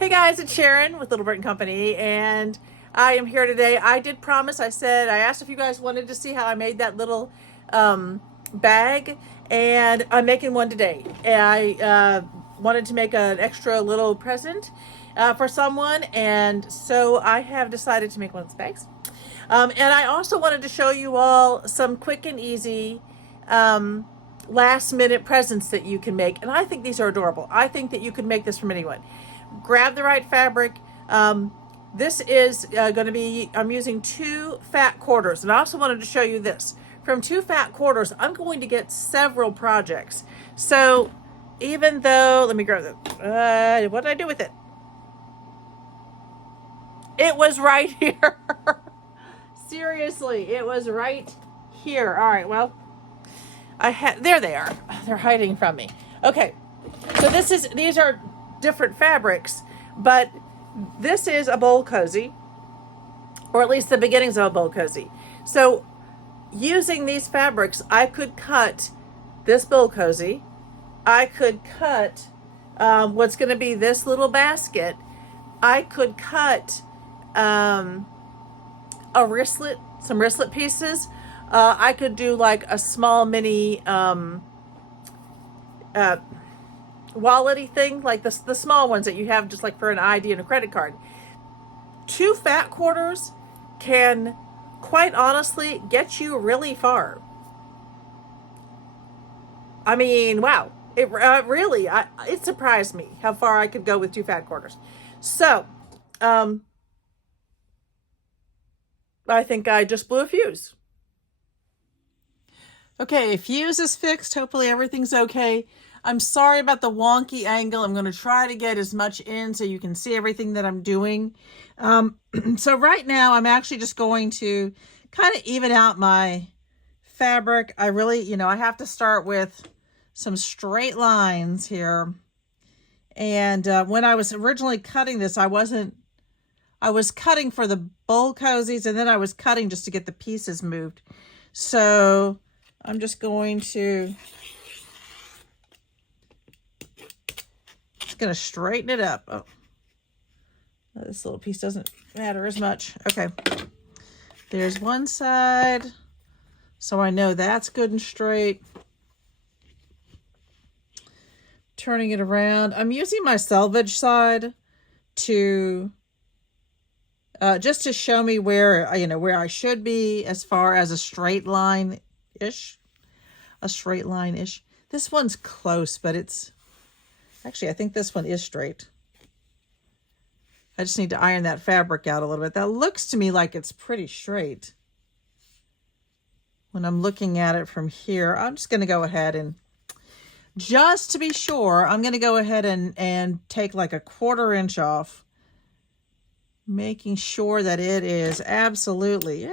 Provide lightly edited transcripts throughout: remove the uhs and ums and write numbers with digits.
Hey guys, it's Sharon with Little Britain Company, and I am here today. I did promise, I asked if you guys wanted to see how I made that little bag, and I'm making one today. And I wanted to make an extra little present for someone, and so I have decided to make one of these bags. And I also wanted to show you all some quick and easy last minute presents that you can make. And I think these are adorable. I think that you can make this from anyone. Grab the right fabric. This is going to be, I'm using 2 fat quarters. And I also wanted to show you this. From 2 fat quarters, I'm going to get several projects. So even though, let me grab it. What did I do with it? It was right here. Seriously, it was right here. All right, well, there they are. They're hiding from me. Okay, so these are different fabrics, but this is a bowl cozy, or at least the beginnings of a bowl cozy. So using these fabrics, I could cut this bowl cozy. I could cut what's going to be this little basket. I could cut a wristlet, some wristlet pieces. I could do like a small mini wallety thing, like the small ones that you have just like for an ID and a credit card. 2 fat quarters can quite honestly get you really far. I mean, wow. It surprised me how far I could go with 2 fat quarters. So, I think I just blew a fuse. Okay, fuse is fixed. Hopefully everything's okay. I'm sorry about the wonky angle. I'm going to try to get as much in so you can see everything that I'm doing. So right now I'm actually just going to kind of even out my fabric. I really, I have to start with some straight lines here. And when I was originally cutting this, I was cutting for the bowl cozies, and then I was cutting just to get the pieces moved. So I'm just going to straighten it up. Oh, this little piece doesn't matter as much. Okay, there's one side, so I know that's good and straight. Turning it around, I'm using my selvage side to just to show me where I should be as far as a straight line-ish. This one's close, but it's actually, I think this one is straight. I just need to iron that fabric out a little bit. That looks to me like it's pretty straight. When I'm looking at it from here, I'm just going to go ahead and, just to be sure, I'm going to go ahead and take like a 1/4 inch off, making sure that it is absolutely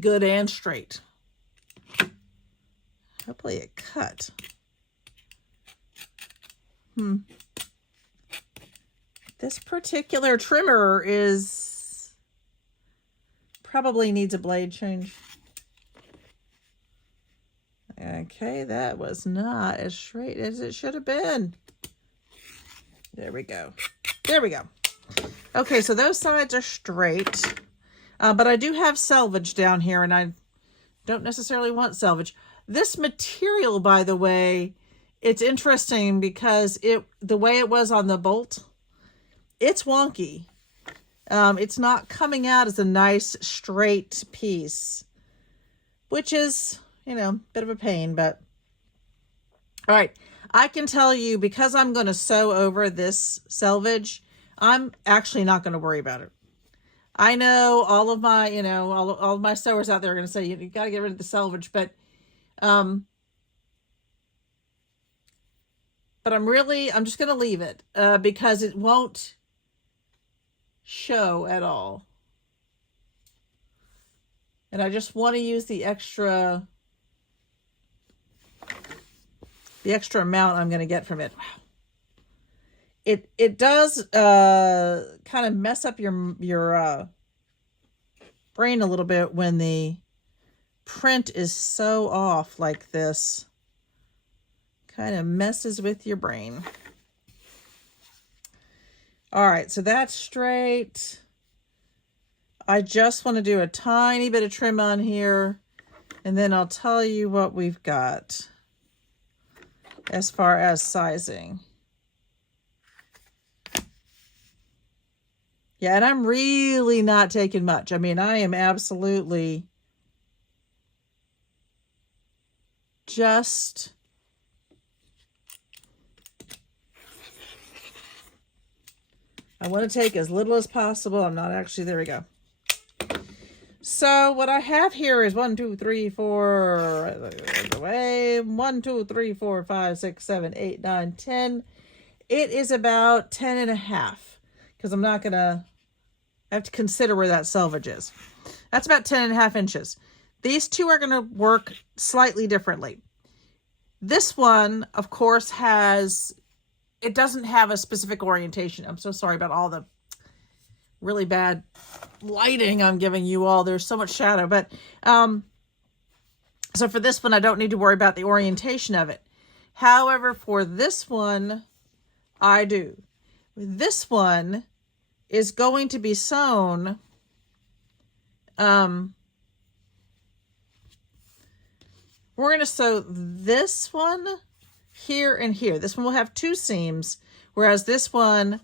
good and straight. Hopefully it cut. This particular trimmer probably needs a blade change. Okay, that was not as straight as it should have been. There we go. There we go. Okay, so those sides are straight. But I do have selvage down here, and I don't necessarily want selvage. This material, by the way, it's interesting because the way it was on the bolt, it's wonky. It's not coming out as a nice straight piece, which is, a bit of a pain, but all right. I can tell you, because I'm going to sew over this selvage, I'm actually not going to worry about it. I know all of my, all of my sewers out there are going to say, you got to get rid of the selvage, but I'm just going to leave it because it won't show at all. And I just want to use the extra amount I'm going to get from it. Wow. It does kind of mess up your brain a little bit when the print is so off like this. Kind of messes with your brain. All right, so that's straight. I just want to do a tiny bit of trim on here, and then I'll tell you what we've got as far as sizing. Yeah, and I'm really not taking much. I mean, I am absolutely just I want to take as little as possible. I'm not actually, there we go. So what I have here is 1, 2, 3, 4, 1, 2, 3, 4, 5, 6, 7, 8, 9, 10. It is about 10 and a half, because I'm not going to, I have to consider where that selvage is. That's about 10 and a half inches. These two are going to work slightly differently. This one, of course, it doesn't have a specific orientation. I'm so sorry about all the really bad lighting I'm giving you all. There's so much shadow, but so for this one, I don't need to worry about the orientation of it. However, for this one, I do. This one is going to be sewn we're going to sew this one here and here. This one will have 2 seams, whereas this one,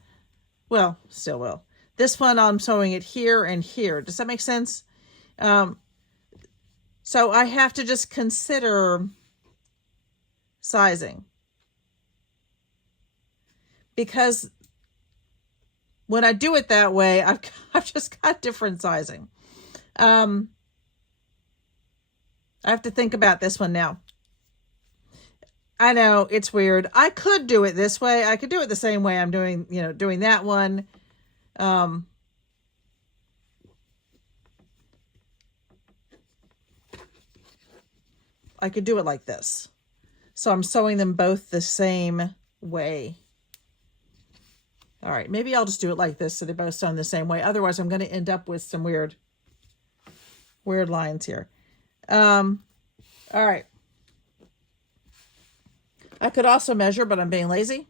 well, still will. This one, I'm sewing it here and here. Does that make sense? So I have to just consider sizing, because when I do it that way, I've just got different sizing. I have to think about this one now. I know it's weird. I could do it this way. I could do it the same way I'm doing, doing that one. I could do it like this. So I'm sewing them both the same way. All right, maybe I'll just do it like this so they're both sewn the same way. Otherwise, I'm going to end up with some weird lines here. All right. I could also measure, but I'm being lazy.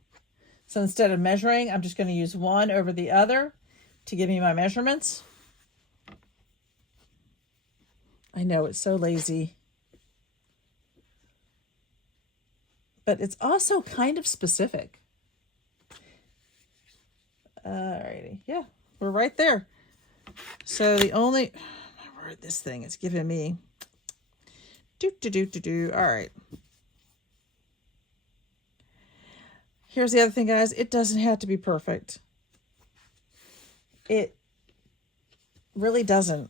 So instead of measuring, I'm just going to use one over the other to give me my measurements. I know, it's so lazy. But it's also kind of specific. Alrighty, yeah, we're right there. So the only, this thing is giving me, all right. Here's the other thing, guys. It doesn't have to be perfect. It really doesn't.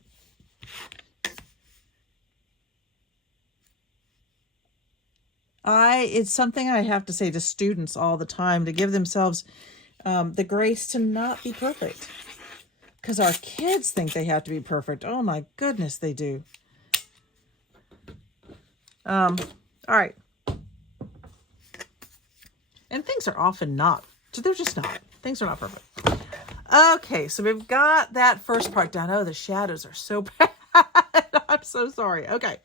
It's something I have to say to students all the time, to give themselves the grace to not be perfect. Because our kids think they have to be perfect. Oh my goodness, they do. All right. And things are often not. They're just not. Things are not perfect. Okay, so we've got that first part down. Oh, the shadows are so bad. I'm so sorry. Okay.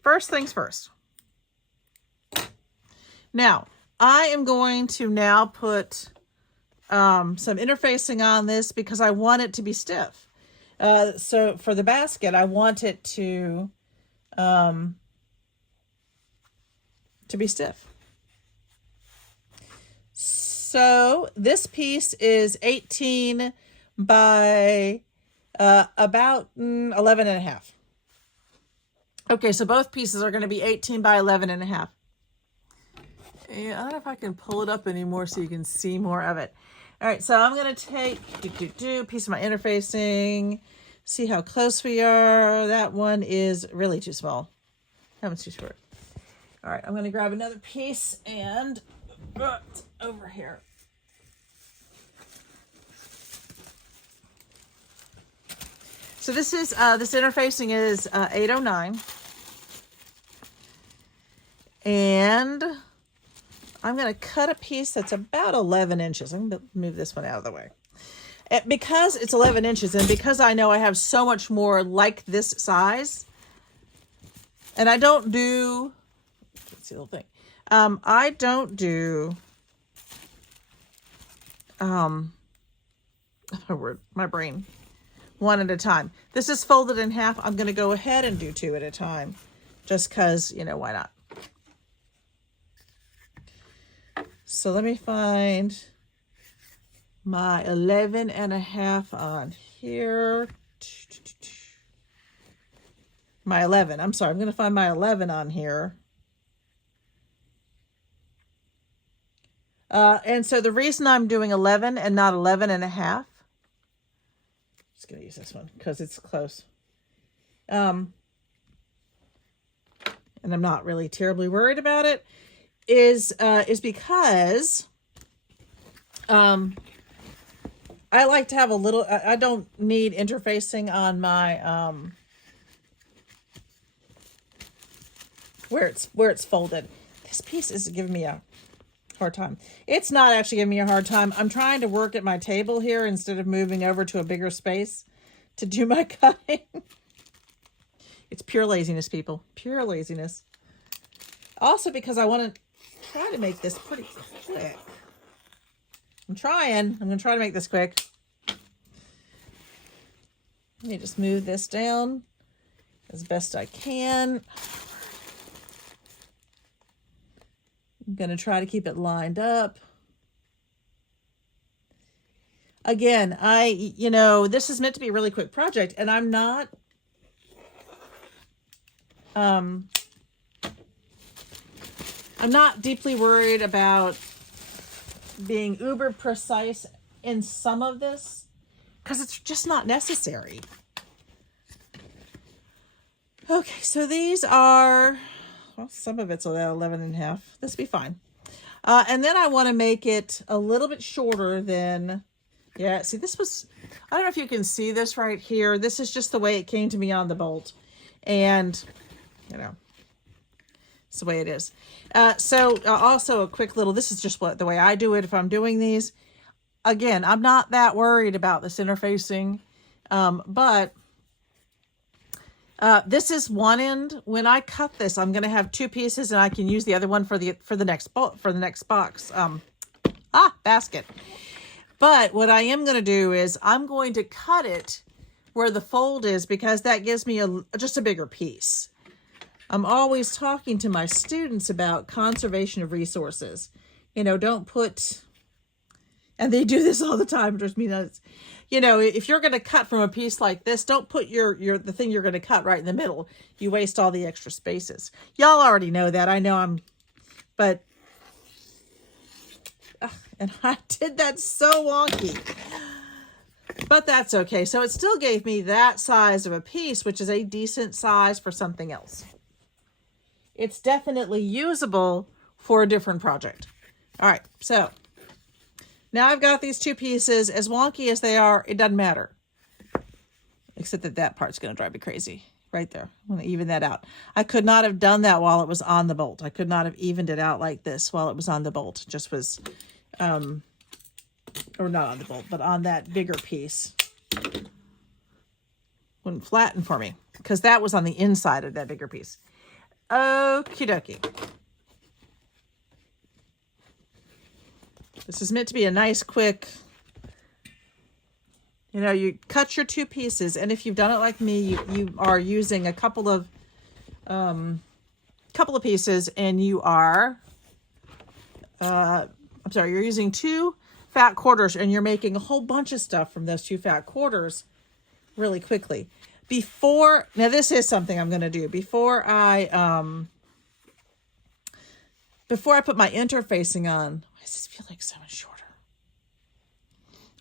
First things first. Now, I am going to now put some interfacing on this because I want it to be stiff. So for the basket, I want it to be stiff. So this piece is 18 by about 11 and a half. Okay, so both pieces are going to be 18 by 11 and a half. And I don't know if I can pull it up anymore so you can see more of it. All right, so I'm going to take a piece of my interfacing, see how close we are. That one is really too small. That one's too short. All right, I'm going to grab another piece and over here. So this is this interfacing is 809, and I'm going to cut a piece that's about 11 inches. I'm going to move this one out of the way. Because it's 11 inches, and because I know I have so much more like this size, and I don't do, let's see the little thing. I don't do oh my word, my brain, one at a time. This is folded in half. I'm going to go ahead and do 2 at a time just because, you know, why not? So let me find my 11.5 on here. My 11. I'm sorry. I'm going to find my 11 on here. And so the reason I'm doing 11 and not 11.5, just going to use this one because it's close. And I'm not really terribly worried about it, is because I like to have a little, I don't need interfacing on my, where it's folded. This piece is giving me a hard time. It's not actually giving me a hard time. I'm trying to work at my table here instead of moving over to a bigger space to do my cutting. It's pure laziness, people. Pure laziness. Also because I want to try to make this pretty quick. I'm going to try to make this quick. Let me just move this down as best I can. I'm going to try to keep it lined up. Again, you know, this is meant to be a really quick project, and I'm not, I'm not deeply worried about being uber precise in some of this because it's just not necessary. Okay, so these are, well, some of it's 11.5. This will be fine. And then I want to make it a little bit shorter than, yeah, see, this was, I don't know if you can see this right here. This is just the way it came to me on the bolt. And, you know, it's the way it is. So also a quick little, this is just the way I do it if I'm doing these. Again, I'm not that worried about this interfacing, but this is one end. When I cut this, I'm going to have 2 pieces, and I can use the other one for the next box. Basket. But what I am going to do is I'm going to cut it where the fold is because that gives me just a bigger piece. I'm always talking to my students about conservation of resources. You know, don't put, and they do this all the time. Just me nuts. You know, if you're going to cut from a piece like this, don't put the thing you're going to cut right in the middle. You waste all the extra spaces. Y'all already know that. I know but, and I did that so wonky. But that's okay. So it still gave me that size of a piece, which is a decent size for something else. It's definitely usable for a different project. All right, so now I've got these 2 pieces. As wonky as they are, it doesn't matter. Except that part's going to drive me crazy right there. I'm going to even that out. I could not have done that while it was on the bolt. I could not have evened it out like this while it was on the bolt. It just was, or not on the bolt, but on that bigger piece. Wouldn't flatten for me because that was on the inside of that bigger piece. Okie dokie. This is meant to be a nice, quick, you know, you cut your 2 pieces, and if you've done it like me, you are using a couple of pieces, and you are, you're using 2 fat quarters, and you're making a whole bunch of stuff from those 2 fat quarters really quickly. Now this is something I'm going to do before I put my interfacing on. Why does this feel like so much shorter?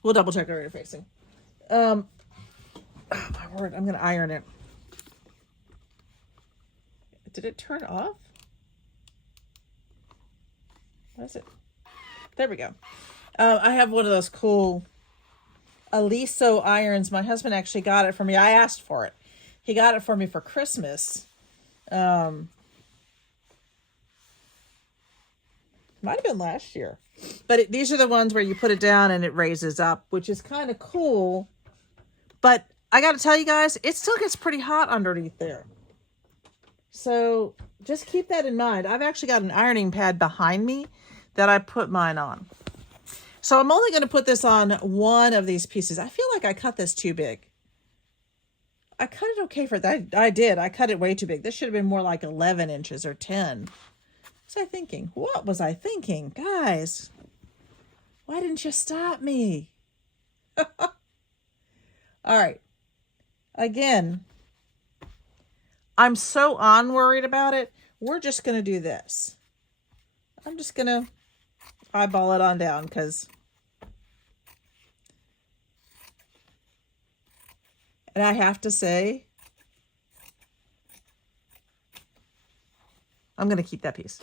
We'll double check our interfacing. Oh my word, I'm going to iron it. Did it turn off? What is it? There we go. I have one of those cool Aliso irons. My husband actually got it for me. I asked for it. He got it for me for Christmas. Might have been last year. But these are the ones where you put it down and it raises up, which is kind of cool. But I got to tell you guys, it still gets pretty hot underneath there. So just keep that in mind. I've actually got an ironing pad behind me that I put mine on. So I'm only going to put this on one of these pieces. I feel like I cut this too big. I cut it okay for that. I did. I cut it way too big. This should have been more like 11 inches or 10. What was I thinking? What was I thinking? Guys, why didn't you stop me? All right. Again, I'm so unworried about it. We're just going to do this. I'm just going to eyeball it on down because... And I have to say, I'm going to keep that piece.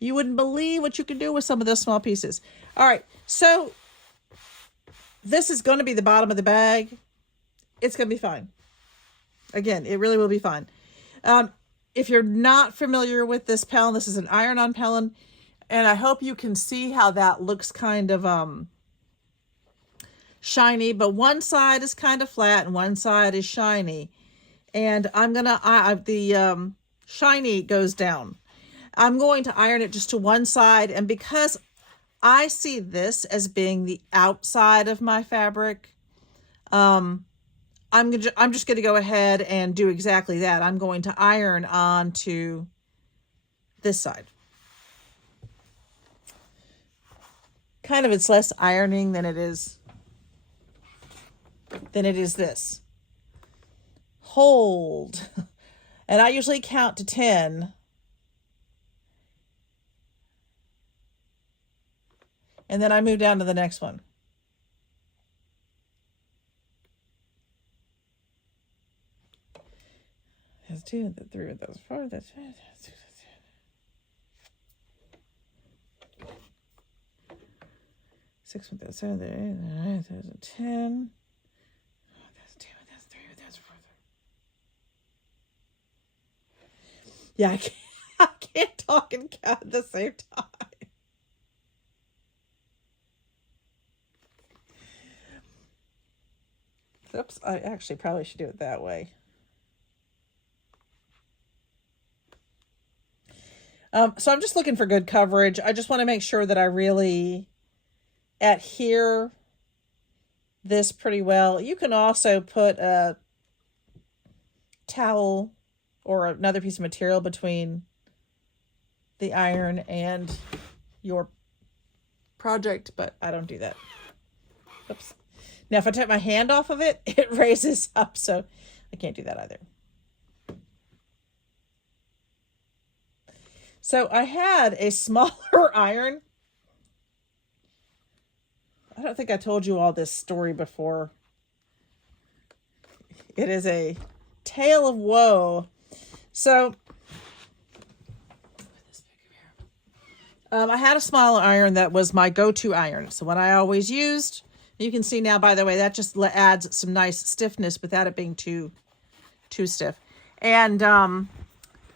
You wouldn't believe what you can do with some of those small pieces. All right, so this is going to be the bottom of the bag. It's going to be fine. Again, it really will be fine. If you're not familiar with this pellin, this is an iron-on pellin, and I hope you can see how that looks kind of shiny, but one side is kind of flat and one side is shiny. And I'm gonna the shiny goes down. I'm going to iron it just to one side, and because I see this as being the outside of my fabric, I'm just going to go ahead and do exactly that. I'm going to iron onto this side. Kind of, it's less ironing than it is this. Hold. And I usually count to 10. And then I move down to the next one. That's 2, that's 3, that's 4, that's 5, that's 6, that's 6, that's 7, that's 8, that's 9, that's 10. That's 2, that's 3, that's 4. Yeah, I can't talk and count at the same time. Oops, I actually probably should do it that way. So I'm just looking for good coverage. I just want to make sure that I really adhere this pretty well. You can also put a towel or another piece of material between the iron and your project, but I don't do that. Oops. Now, if I take my hand off of it, it raises up, so I can't do that either. So I had a smaller iron. I don't think I told you all this story before. It is a tale of woe. So I had a smaller iron that was my go-to iron. So what I always used, you can see now, by the way, that just adds some nice stiffness without it being too stiff. And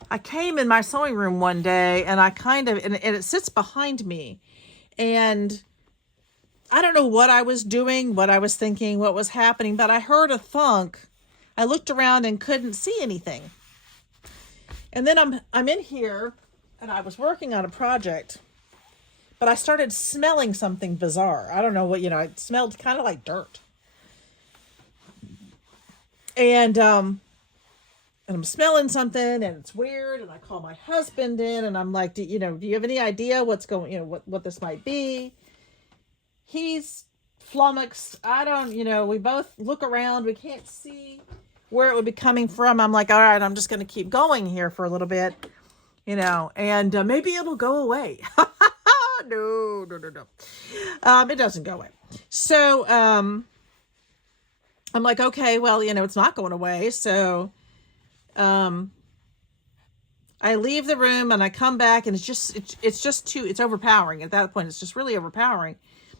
I came in my sewing room one day, and I kind of, and it sits behind me, and I don't know what I was doing, what I was thinking, what was happening, but I heard a thunk. I looked around and couldn't see anything. And then I'm in here, and I was working on a project, but I started smelling something bizarre. I don't know what, it smelled kind of like dirt. And I'm smelling something, and it's weird, and I call my husband in, and I'm like, do you have any idea what's going, what this might be? He's flummoxed. I don't, we both look around. We can't see where it would be coming from. I'm like, all right, I'm just going to keep going here for a little bit, and maybe it'll go away. No. It doesn't go away. So, I'm like, okay, well, it's not going away. So, I leave the room and I come back, and it's overpowering at that point. It's just really overpowering.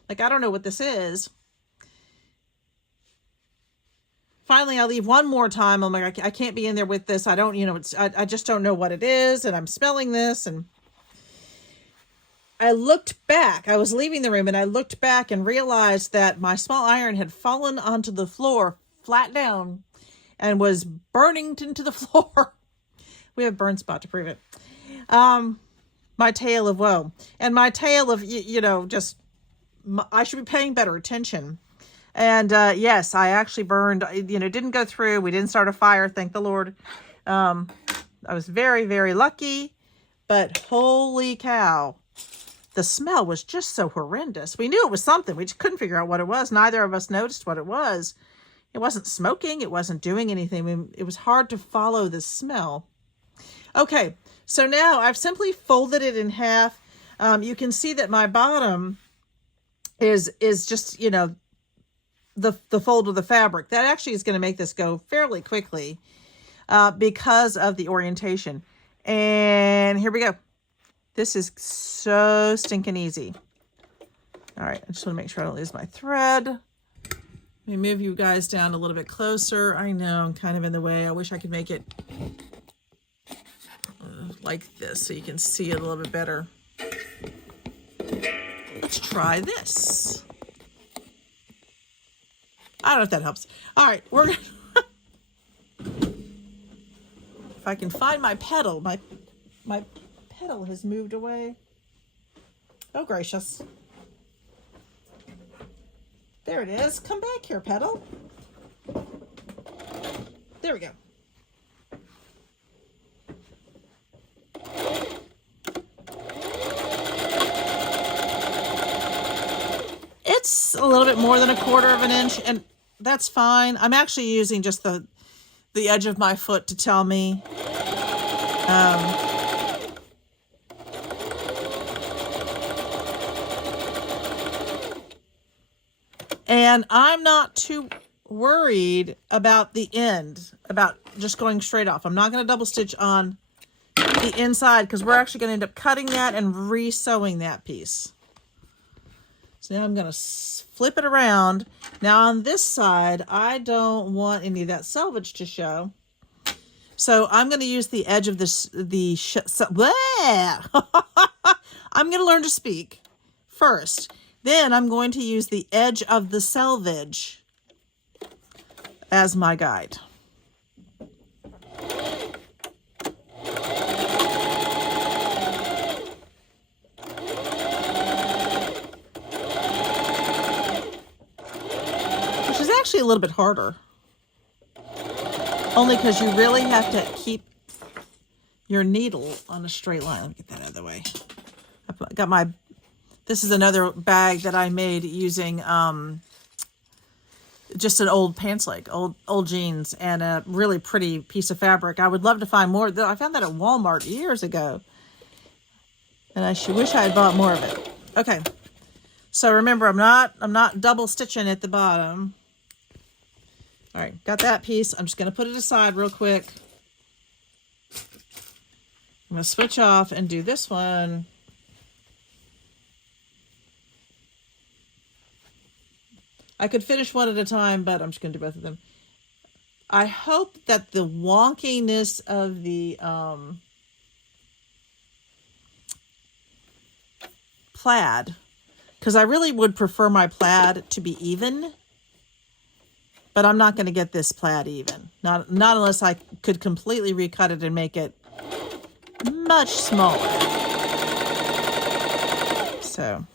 Like, I don't know what this is. Finally, I leave one more time. I'm like, I can't be in there with this. I don't, I just don't know what it is. And I'm smelling this. And I looked back. I was leaving the room, and I looked back and realized that my small iron had fallen onto the floor flat down and was burning into the floor. We have a burn spot to prove it. my tale of woe and my tale of, you know, just, I should be paying better attention. And yes, I actually burned, you know, didn't go through. We didn't start a fire, thank the Lord. I was very, very lucky, but holy cow, the smell was just so horrendous. We knew it was something. We just couldn't figure out what it was. Neither of us noticed what it was. It wasn't smoking. It wasn't doing anything. I mean, it was hard to follow the smell. Okay, so now I've simply folded it in half. You can see that my bottom is just, you know, the fold of the fabric. That actually is going to make this go fairly quickly because of the orientation. And here we go. This is so stinking easy. All right, I just want to make sure I don't lose my thread. Let me move you guys down a little bit closer. I know I'm kind of in the way. I wish I could make it like this so you can see it a little bit better. Let's try this. I don't know if that helps. All right, we're gonna if I can find my petal. My petal has moved away. Oh gracious. There it is. Come back here, petal. There we go. It's a little bit more than 1/4 of an inch, and that's fine. I'm actually using just the edge of my foot to tell me. And I'm not too worried about the end, about just going straight off. I'm not going to double stitch on the inside because we're actually going to end up cutting that and re-sewing that piece. So now I'm going to flip it around. Now on this side, I don't want any of that selvage to show. So I'm going to use the edge of this, I'm going to learn to speak first. Then I'm going to use the edge of the selvage as my guide. Which is actually a little bit harder. Only because you really have to keep your needle on a straight line. Let me get that out of the way. I've got my... This is another bag that I made using just an old pants leg, old jeans, and a really pretty piece of fabric. I would love to find more. I found that at Walmart years ago, and I wish I had bought more of it. Okay, so remember, I'm not double stitching at the bottom. All right, got that piece. I'm just gonna put it aside real quick. I'm gonna switch off and do this one. I could finish one at a time, but I'm just going to do both of them. I hope that the wonkiness of the plaid, because I really would prefer my plaid to be even, but I'm not going to get this plaid even. Not unless I could completely recut it and make it much smaller. So...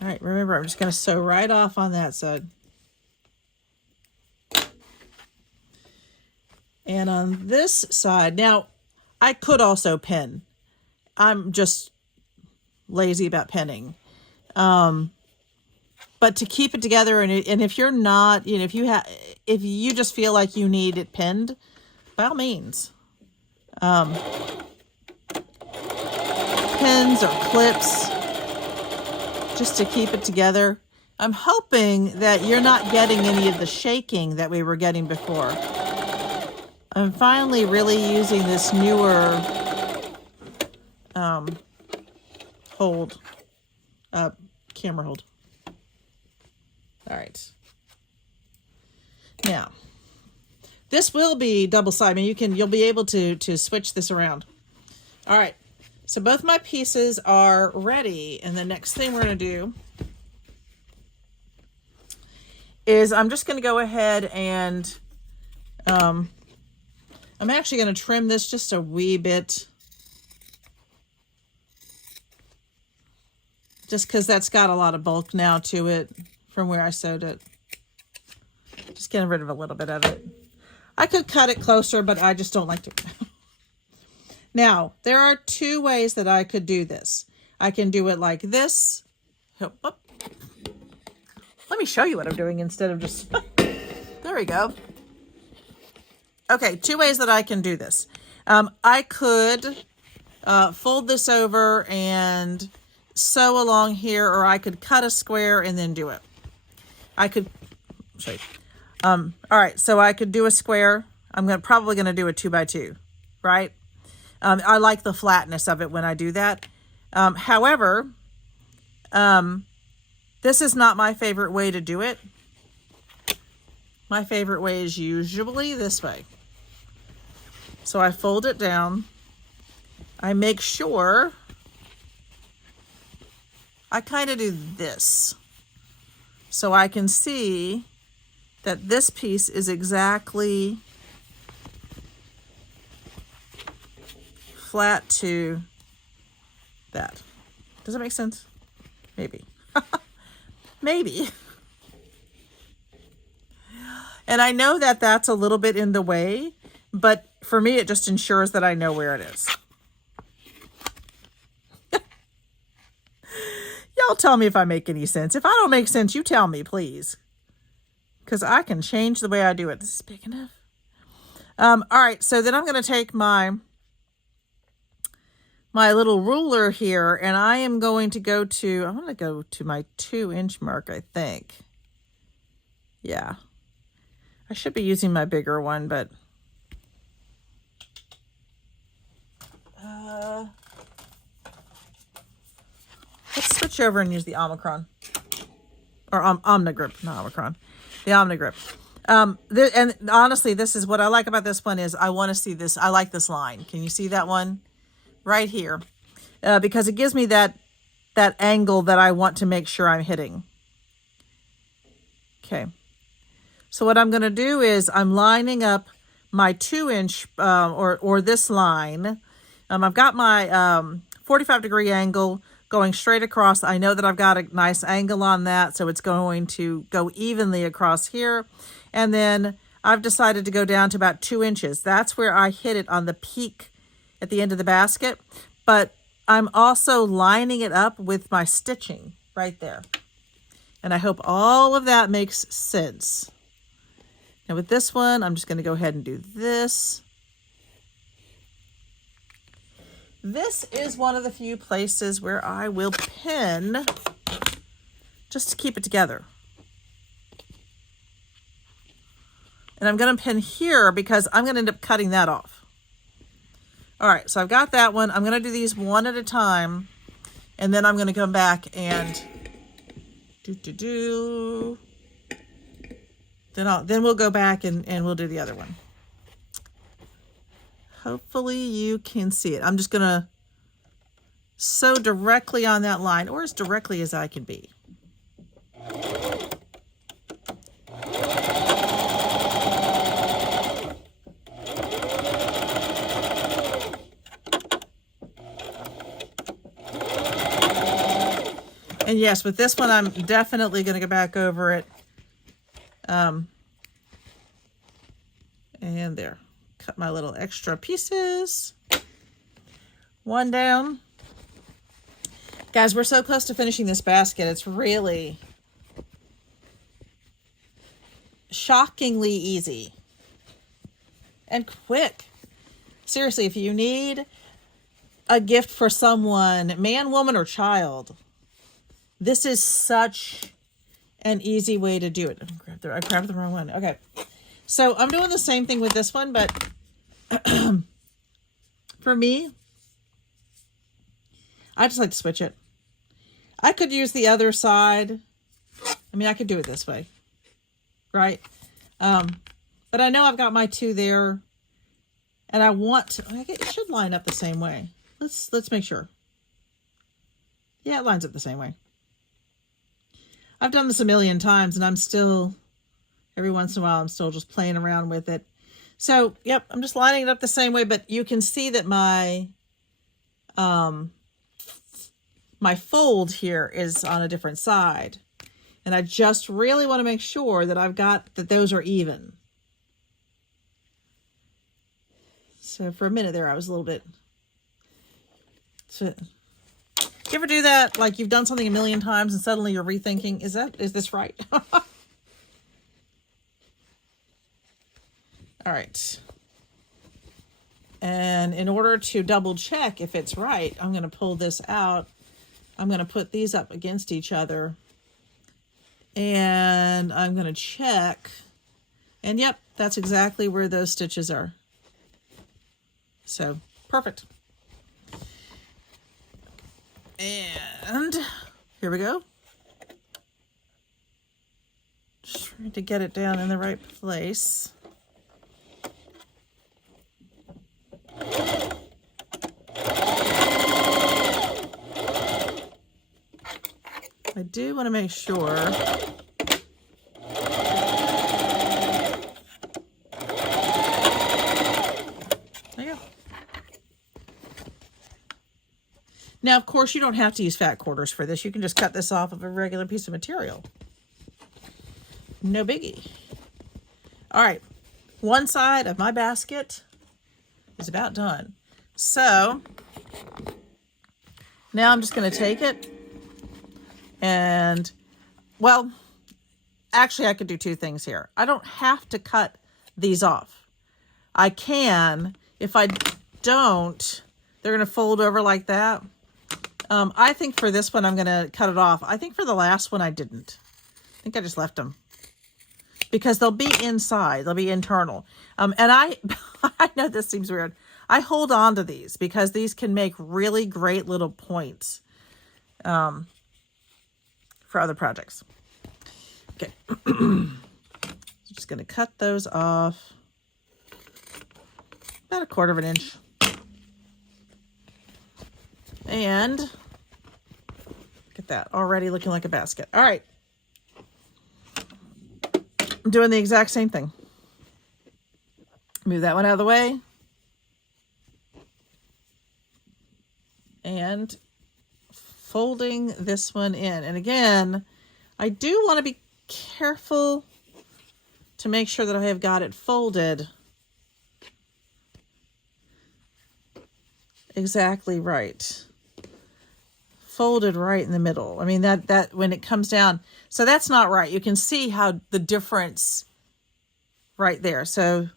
All right, remember, I'm just going to sew right off on that side. And on this side, now, I could also pin. I'm just lazy about pinning. But to keep it together, and if you're not, you know, if you just feel like you need it pinned, by all means. Pins or clips, just to keep it together. I'm hoping that you're not getting any of the shaking that we were getting before. I'm finally really using this newer camera hold. All right. Now, this will be double-sided. I mean, you'll be able to switch this around. All right. So both my pieces are ready, and the next thing we're going to do is I'm just going to go ahead and I'm actually going to trim this just a wee bit. Just because that's got a lot of bulk now to it from where I sewed it. Just getting rid of a little bit of it. I could cut it closer, but I just don't like to. Now, there are two ways that I could do this. I can do it like this. Oh, oh. Let me show you what I'm doing instead of just... There we go. Okay, two ways that I can do this. I could fold this over and sew along here, or I could cut a square and then do it. I could show you. All right, so I could do a square. I'm probably going to do a 2x2, right? I like the flatness of it when I do that. However, this is not my favorite way to do it. My favorite way is usually this way. So I fold it down. I make sure I kind of do this so I can see that this piece is exactly flat to that. Does that make sense? Maybe. Maybe. And I know that that's a little bit in the way, but for me, it just ensures that I know where it is. Y'all tell me if I make any sense. If I don't make sense, you tell me, please. Because I can change the way I do it. This is big enough. All right, so then I'm going to take my little ruler here, and I am going to go to, I'm going to go to my 2-inch mark, I think. Yeah. I should be using my bigger one, but let's switch over and use the Omicron. Or Omnigrip, not Omicron. The Omnigrip. And honestly, this is what I like about this one is I want to see this. I like this line. Can you see that one? Right here. Because it gives me that angle that I want to make sure I'm hitting. Okay. So what I'm going to do is I'm lining up my 2-inch or this line. I've got my 45-degree angle going straight across. I know that I've got a nice angle on that, so it's going to go evenly across here. And then I've decided to go down to about 2 inches. That's where I hit it on the peak at the end of the basket. But I'm also lining it up with my stitching right there. And I hope all of that makes sense. Now with this one, I'm just going to go ahead and do this. This is one of the few places where I will pin just to keep it together. And I'm going to pin here because I'm going to end up cutting that off. All right, so I've got that one. I'm going to do these one at a time, and then I'm going to come back and Then we'll go back and we'll do the other one. Hopefully you can see it. I'm just going to sew directly on that line, or as directly as I can be. And yes, with this one, I'm definitely going to go back over it. And there. Cut my little extra pieces. One down. Guys, we're so close to finishing this basket. It's really shockingly easy and quick. Seriously, if you need a gift for someone, man, woman, or child, this is such an easy way to do it. I grabbed the wrong one. Okay. So I'm doing the same thing with this one, but for me, I just like to switch it. I could use the other side. I mean, I could do it this way, right? But I know I've got my 2 there, and I want to, it should line up the same way. Let's make sure. Yeah, it lines up the same way. I've done this a million times, and I'm still Every once in a while, I'm still just playing around with it. So, yep, I'm just lining it up the same way, but you can see that my my fold here is on a different side. And I just really want to make sure that I've got, that those are even. So for a minute there, I was a little bit... So, you ever do that? Like you've done something a million times and suddenly you're rethinking, is this right? All right. And in order to double check if it's right, I'm going to pull this out. I'm going to put these up against each other. And I'm going to check. And yep, that's exactly where those stitches are. So, perfect. And here we go. Just trying to get it down in the right place. I do want to make sure. There you go. Now, of course, you don't have to use fat quarters for this. You can just cut this off of a regular piece of material. No biggie. All right. One side of my basket is about done. So now I'm just going to take it and, well, actually I could do two things here. I don't have to cut these off. I can. If I don't, they're going to fold over like that. I think for this one, I'm going to cut it off. I think for the last one, I didn't. I think I just left them. Because they'll be inside. They'll be internal. And I know this seems weird. I hold on to these because these can make really great little points for other projects. Okay. Just going to cut those off. About 1/4 inch. And look at that, already looking like a basket. All right. I'm doing the exact same thing. Move that one out of the way. And folding this one in. And again, I do want to be careful to make sure that I have got it folded exactly right. Folded right in the middle. I mean, that when it comes down, so that's not right. You can see how the difference right there. So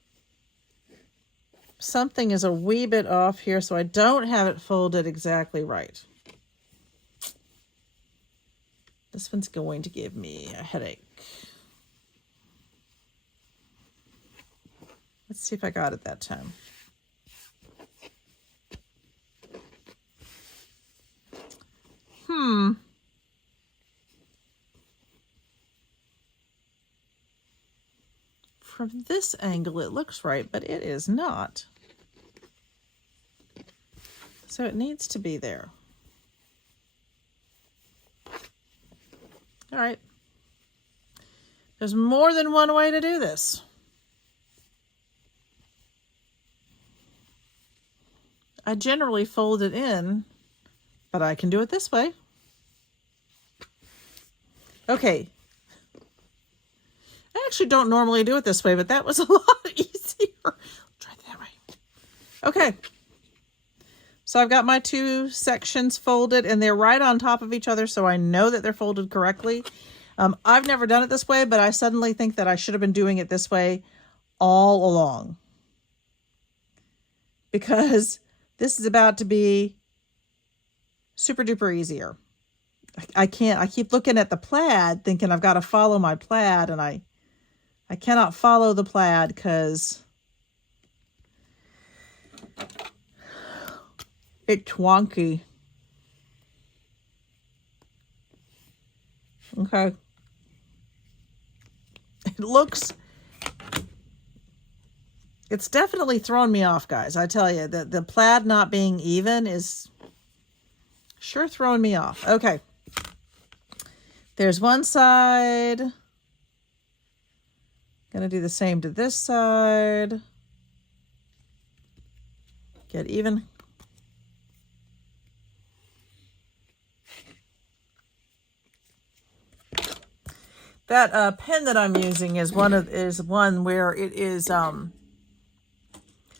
something is a wee bit off here, so I don't have it folded exactly right. This one's going to give me a headache. Let's see if I got it that time. From this angle, it looks right, but it is not. So it needs to be there. All right. There's more than one way to do this. I generally fold it in, but I can do it this way. Okay. I actually don't normally do it this way, but that was a lot easier. Try it that way. Okay. So I've got my two sections folded and they're right on top of each other, so I know that they're folded correctly. I've never done it this way, but I suddenly think that I should have been doing it this way all along. Because this is about to be super duper easier. I keep looking at the plaid thinking I've got to follow my plaid, and I cannot follow the plaid because it's wonky. Okay. It's definitely thrown me off, guys. I tell you, the plaid not being even is sure throwing me off. Okay. There's one side. Gonna do the same to this side. Get even. That pen that I'm using is one where it is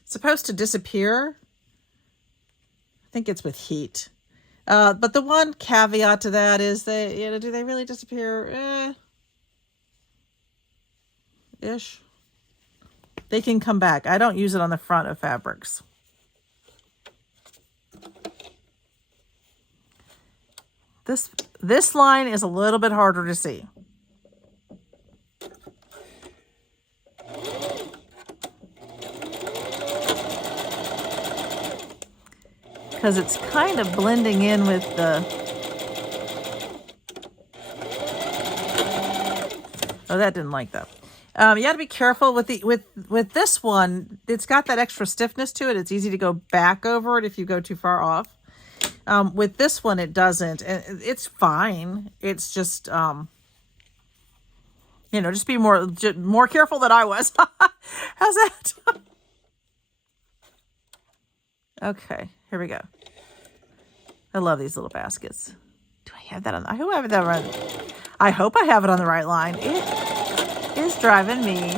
supposed to disappear. I think it's with heat. But the one caveat to that is that, do they really disappear? Ish. They can come back. I don't use it on the front of fabrics. This line is a little bit harder to see. Because it's kind of blending in with the... Oh, that didn't like that. You got to be careful with this one. It's got that extra stiffness to it. It's easy to go back over it if you go too far off. With this one, it doesn't. And it's fine. It's just, just be more careful than I was. How's that? Okay, here we go. I love these little baskets. Do I have that on? I hope I have that right. I hope I have it on the right line. It is driving me.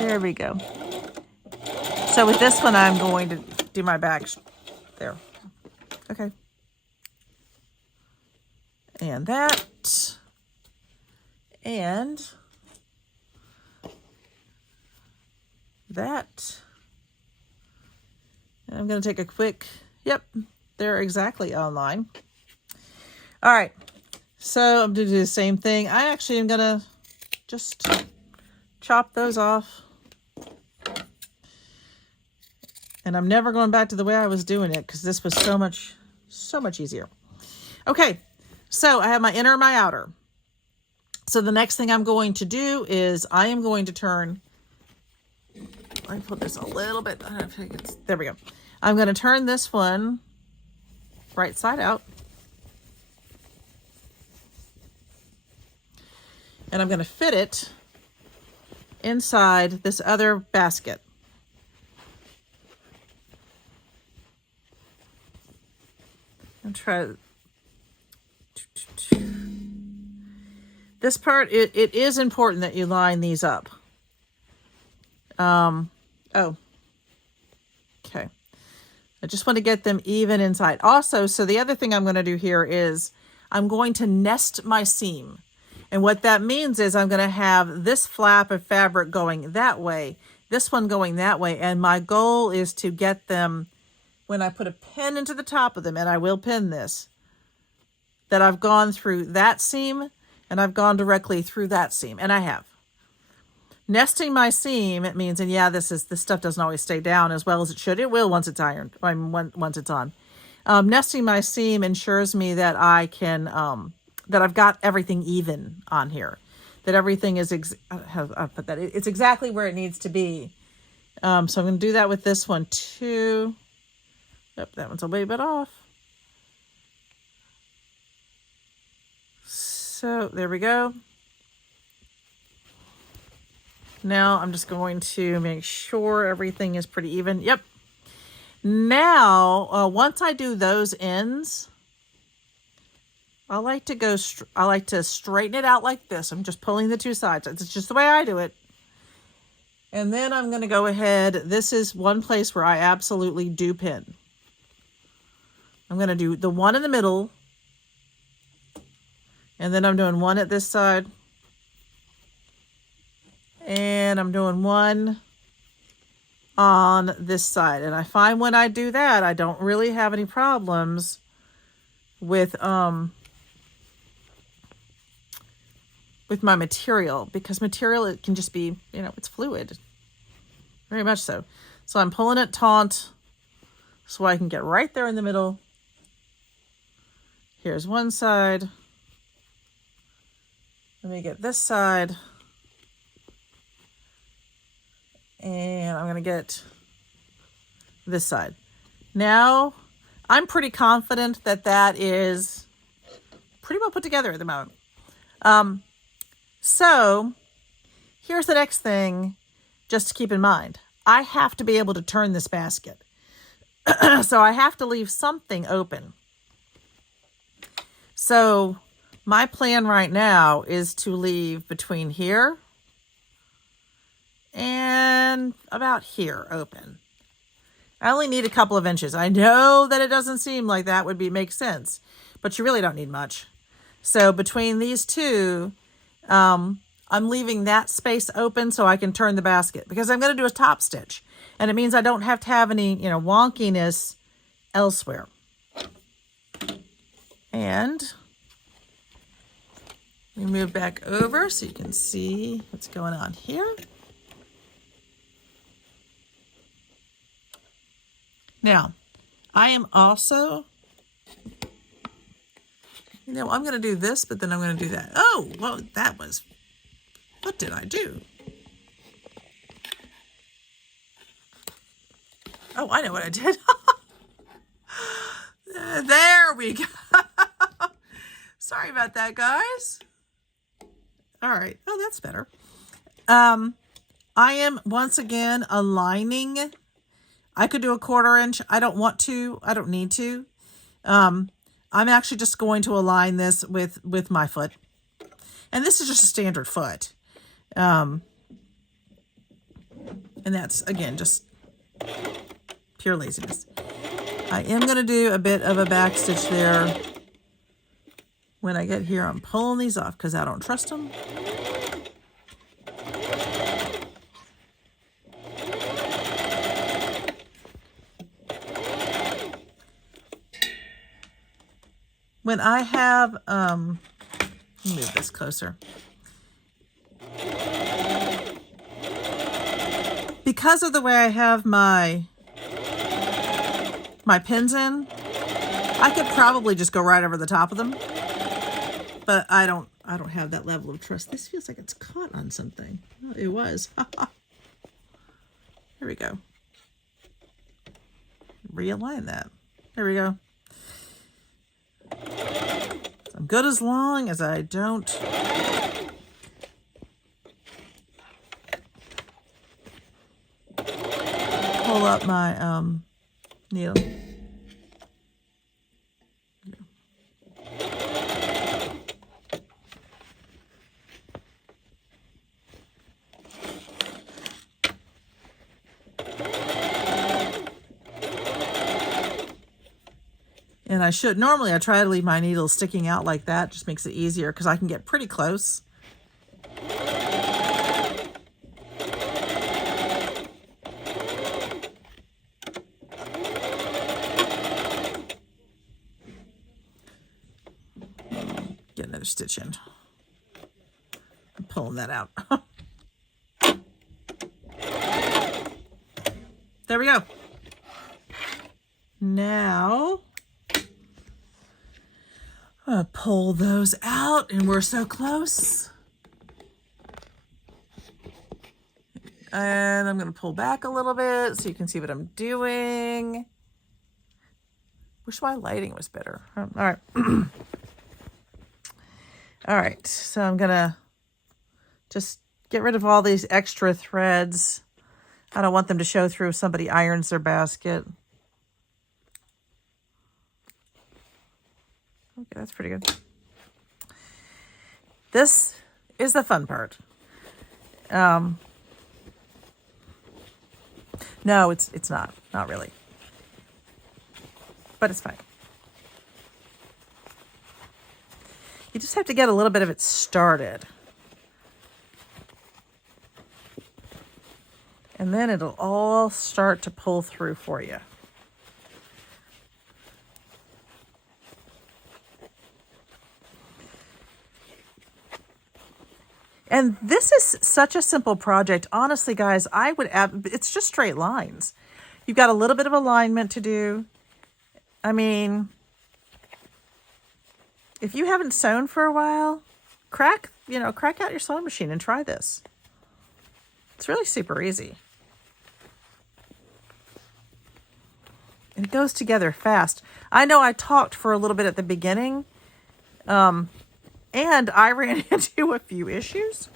There we go. So with this one, I'm going to do my back there. Okay. And that. And that. And I'm going to take a quick, yep, they're exactly online. All right, so I'm going to do the same thing. I actually am going to just chop those off. And I'm never going back to the way I was doing it because this was so much easier. Okay, so I have my inner and my outer. So the next thing I'm going to do is I am going to turn, let me put this a little bit, I don't know if it's, there we go. I'm going to turn this one right side out. And I'm going to fit it inside this other basket. And try this part. It is important that you line these up. Oh, okay. I just want to get them even inside. Also, so the other thing I'm going to do here is I'm going to nest my seam. And what that means is I'm going to have this flap of fabric going that way, this one going that way. And my goal is to get them, when I put a pin into the top of them, and I will pin this, that I've gone through that seam and I've gone directly through that seam. And I have. Nesting my seam, it means, and yeah, this stuff doesn't always stay down as well as it should. It will once it's ironed, once it's on. Nesting my seam ensures me that I can, that I've got everything even on here. That everything is, I'll put that, it's exactly where it needs to be. So I'm going to do that with this one too. Yep, that one's a little bit off. So there we go. Now I'm just going to make sure everything is pretty even. Yep. Now, once I do those ends, I like to straighten it out like this. I'm just pulling the two sides. It's just the way I do it. And then I'm going to go ahead. This is one place where I absolutely do pin. I'm going to do the one in the middle. And then I'm doing one at this side. And I'm doing one on this side. And I find when I do that, I don't really have any problems with my material, because material, it can just be, it's fluid. Very much so. So I'm pulling it taut so I can get right there in the middle. Here's one side. Let me get this side. And I'm going to get this side. Now, I'm pretty confident that that is pretty well put together at the moment. So here's the next thing just to keep in mind. I have to be able to turn this basket. So I have to leave something open. So my plan right now is to leave between here and about here open. I only need a couple of inches. I know that it doesn't seem like that would make sense, but you really don't need much. So between these two, I'm leaving that space open so I can turn the basket, because I'm going to do a top stitch, and it means I don't have to have any, wonkiness elsewhere. And we move back over so you can see what's going on here. Now, I am also, I'm going to do this, but then I'm going to do that. Oh, well, what did I do? Oh, I know what I did. There we go. Sorry about that, guys. All right. Oh, that's better. I am once again aligning. I could do a 1/4 inch. I don't want to. I don't need to. I'm actually just going to align this with my foot. And this is just a standard foot. And that's, again, just pure laziness. I am going to do a bit of a back stitch there. When I get here, I'm pulling these off because I don't trust them. When I have, let me move this closer. Because of the way I have my pins in, I could probably just go right over the top of them. But I don't have that level of trust. This feels like it's caught on something. Oh, it was. Here we go. Realign that. There we go. I'm good as long as I don't pull up my needle. And normally I try to leave my needle sticking out like that. Just makes it easier because I can get pretty close. Get another stitch in. I'm pulling that out. There we go. Now, I'm going to pull those out, and we're so close. And I'm going to pull back a little bit so you can see what I'm doing. Wish my lighting was better. All right. All right, so I'm going to just get rid of all these extra threads. I don't want them to show through if somebody irons their basket. Okay, that's pretty good. This is the fun part. No, it's not. Not really. But it's fine. You just have to get a little bit of it started. And then it'll all start to pull through for you. And this is such a simple project. Honestly, guys, it's just straight lines. You've got a little bit of alignment to do. I mean, if you haven't sewn for a while, crack out your sewing machine and try this. It's really super easy. And it goes together fast. I know I talked for a little bit at the beginning. And I ran into a few issues.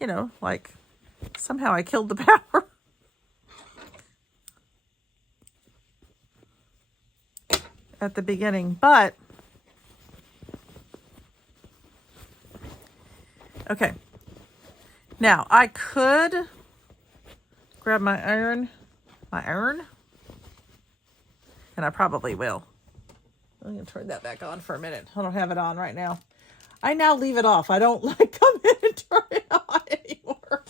You know, like somehow I killed the power. At the beginning, but okay. Now I could grab my iron, and I probably will. I'm going to turn that back on for a minute. I don't have it on right now. I now leave it off. I don't like come in and turn it on anymore.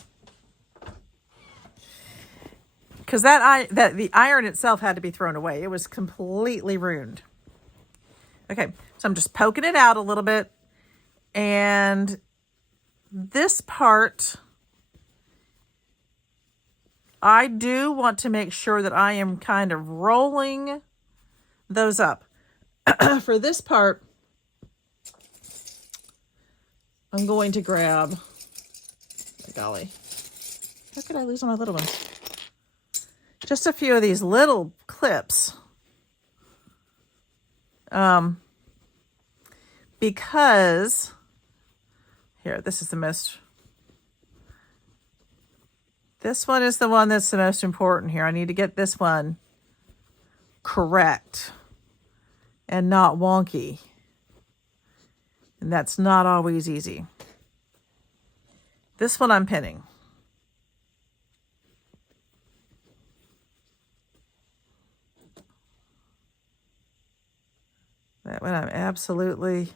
Because the iron itself had to be thrown away. It was completely ruined. Okay, so I'm just poking it out a little bit. And this part, I do want to make sure that I am kind of rolling those up. For this part, I'm going to grab, golly, how could I lose all my little ones? Just a few of these little clips. Because, here, this is the most, this one is the one that's the most important here. I need to get this one correct and not wonky. And that's not always easy. This one I'm pinning. That one I'm absolutely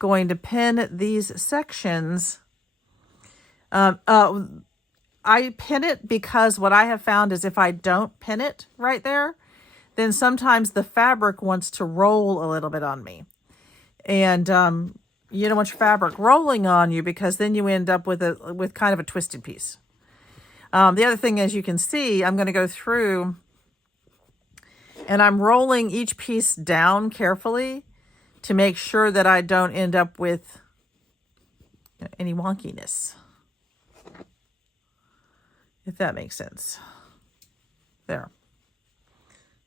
going to pin these sections. I pin it because what I have found is if I don't pin it right there, then sometimes the fabric wants to roll a little bit on me. And you don't want your fabric rolling on you because then you end up with kind of a twisted piece. The other thing, as you can see, I'm going to go through and I'm rolling each piece down carefully to make sure that I don't end up with any wonkiness, if that makes sense. There.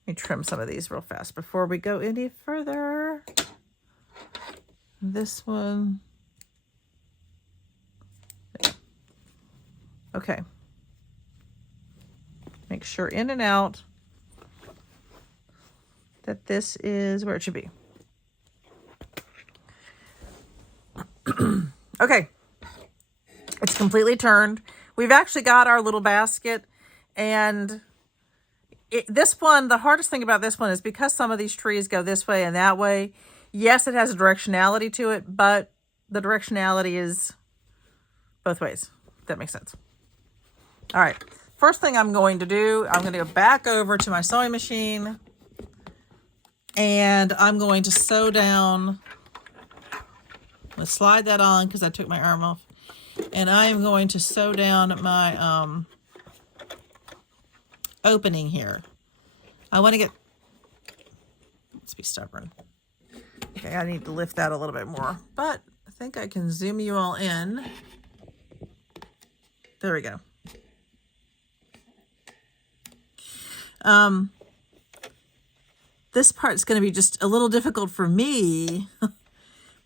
Let me trim some of these real fast before we go any further. This one. There. Okay. Make sure in and out that this is where it should be. Okay. It's completely turned. We've actually got our little basket, and this one, the hardest thing about this one is because some of these trees go this way and that way. Yes, it has a directionality to it, but the directionality is both ways. If that makes sense. All right. First thing I'm going to do, I'm going to go back over to my sewing machine, and I'm going to sew down. Let's slide that on because I took my arm off. And I am going to sew down my opening here. I want to get, let's be stubborn. Okay, I need to lift that a little bit more, but I think I can zoom you all in. There we go. This part's going to be just a little difficult for me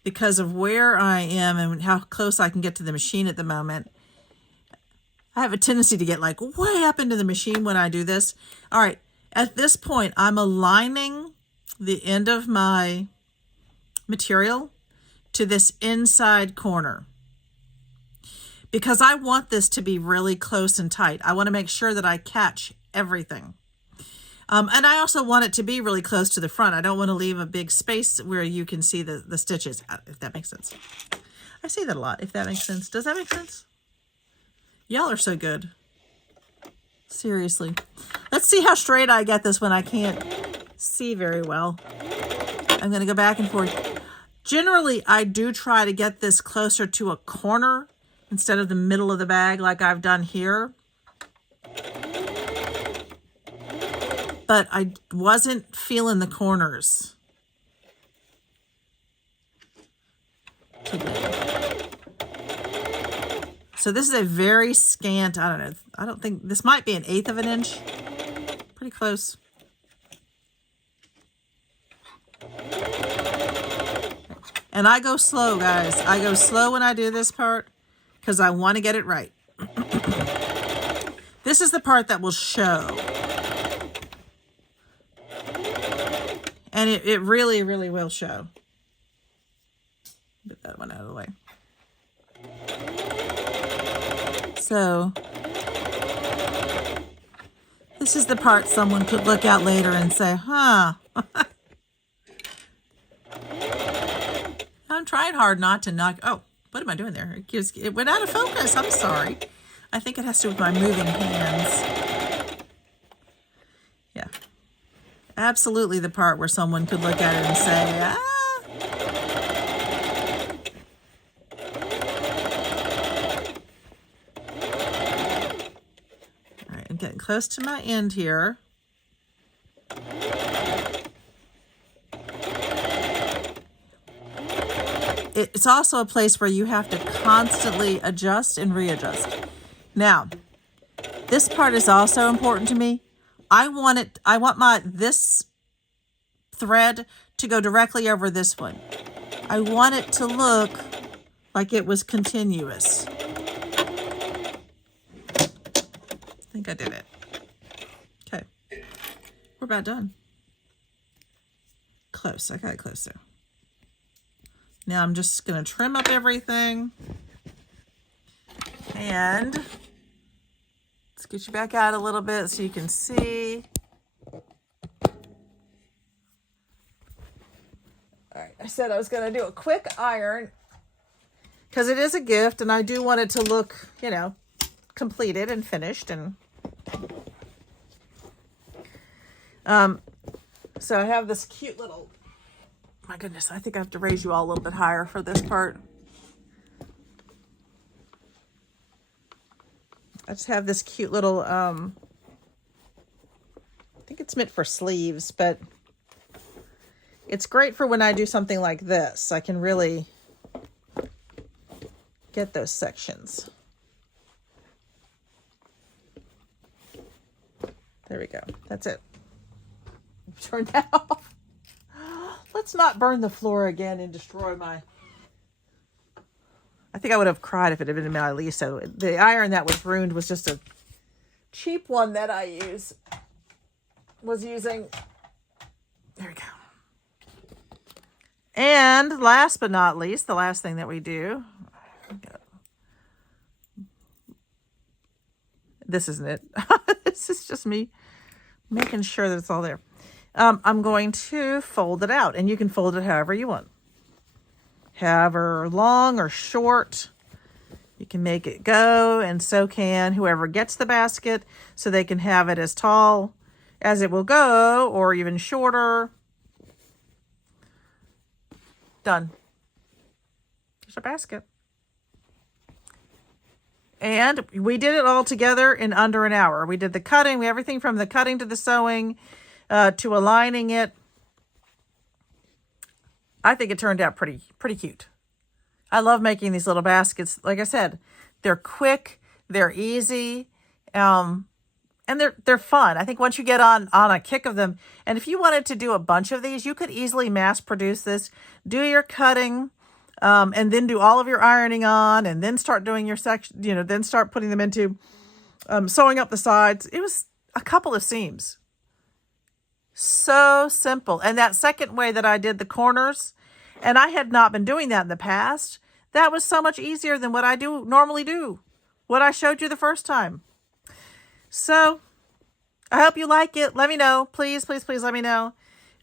because of where I am and how close I can get to the machine at the moment. I have a tendency to get like way up into the machine when I do this. All right, at this point, I'm aligning the end of my material to this inside corner because I want this to be really close and tight. I want to make sure that I catch everything. And I also want it to be really close to the front. I don't want to leave a big space where you can see the stitches, if that makes sense. I say that a lot, if that makes sense. Does that make sense? Y'all are so good. Seriously. Let's see how straight I get this when I can't see very well. I'm going to go back and forth. Generally, I do try to get this closer to a corner instead of the middle of the bag like I've done here. But I wasn't feeling the corners today. So this is a very scant, I don't know, I don't think, this might be 1/8 of an inch. Pretty close. And I go slow, guys. I go slow when I do this part because I want to get it right. This is the part that will show. And it really, really will show. Get that one out of the way. So, this is the part someone could look at later and say, huh. I'm trying hard not to knock. Oh, what am I doing there? It went out of focus. I'm sorry. I think it has to do with my moving hands. Yeah. Absolutely the part where someone could look at it and say, ah. All right, I'm getting close to my end here. It's also a place where you have to constantly adjust and readjust. Now, this part is also important to me. I want this thread to go directly over this one. I want it to look like it was continuous. I think I did it. Okay. We're about done. Close. I got it closer. Now I'm just going to trim up everything. And let's get you back out a little bit so you can see. All right, I said I was going to do a quick iron because it is a gift and I do want it to look, you know, completed and finished. And so I have this cute little, my goodness, I think I have to raise you all a little bit higher for this part. I just have this cute little, I think it's meant for sleeves, but it's great for when I do something like this. I can really get those sections. There we go. That's it. Turn that off. Let's not burn the floor again and destroy my... I think I would have cried if it had been my Lisa. The iron that was ruined was just a cheap one that I was using. There we go. And last but not least, the last thing that we do. This isn't it. This is just me making sure that it's all there. I'm going to fold it out, and you can fold it however you want. However long or short, you can make it go, and so can whoever gets the basket, so they can have it as tall as it will go, or even shorter. Done. There's our basket. And we did it all together in under an hour. We did the cutting, everything from the cutting to the sewing, to aligning it. I think it turned out pretty cute. I love making these little baskets. Like I said, they're quick, they're easy, and they're fun. I think once you get on a kick of them, and if you wanted to do a bunch of these, you could easily mass produce this, do your cutting, and then do all of your ironing on, and then start doing your section, you know, then start putting them into sewing up the sides. It was a couple of seams. So simple. And that second way that I did the corners, and I had not been doing that in the past, that was so much easier than what I normally do, what I showed you the first time. So I hope you like it. Let me know. Please, please, please let me know.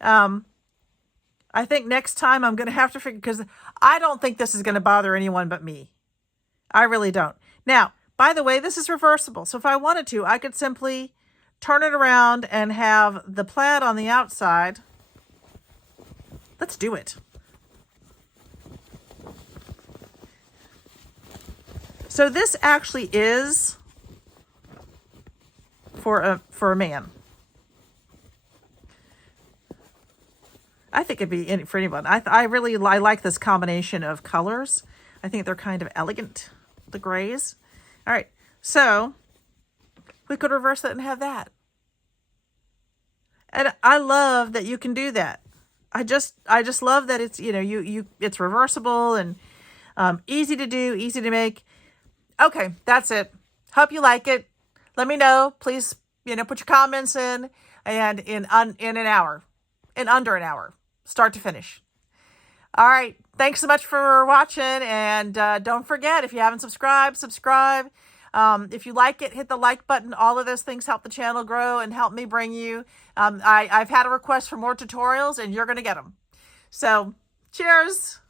I think next time I'm going to have to figure, because I don't think this is going to bother anyone but me. I really don't. Now, by the way, this is reversible. So if I wanted to, I could simply turn it around and have the plaid on the outside. Let's do it. So this actually is for a man. I think it'd be for anyone. I really like this combination of colors. I think they're kind of elegant, the grays. All right, so we could reverse that and have that. And I love that you can do that. I just love that it's, you know, it's reversible and easy to do, easy to make. Okay, that's it. Hope you like it. Let me know. Please, you know, put your comments in, and in an hour, in under an hour, start to finish. All right. Thanks so much for watching. And don't forget, if you haven't subscribed, subscribe. If you like it, hit the like button. All of those things help the channel grow and help me bring you. I've had a request for more tutorials, and you're going to get them. So, cheers.